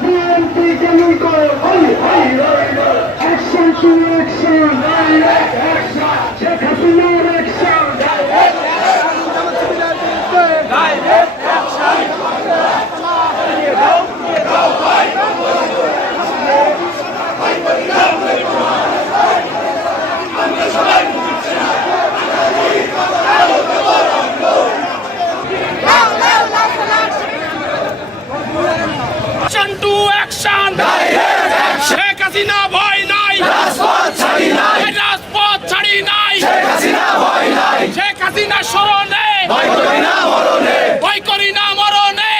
BNP কেমন করে action to action Sheikh হাসিনার action to action Sheikh Hasina ভয় নাই রাজপথ ছাড়ি নাই শেখ হাসিনা স্মরণে ভয় করি না মরণে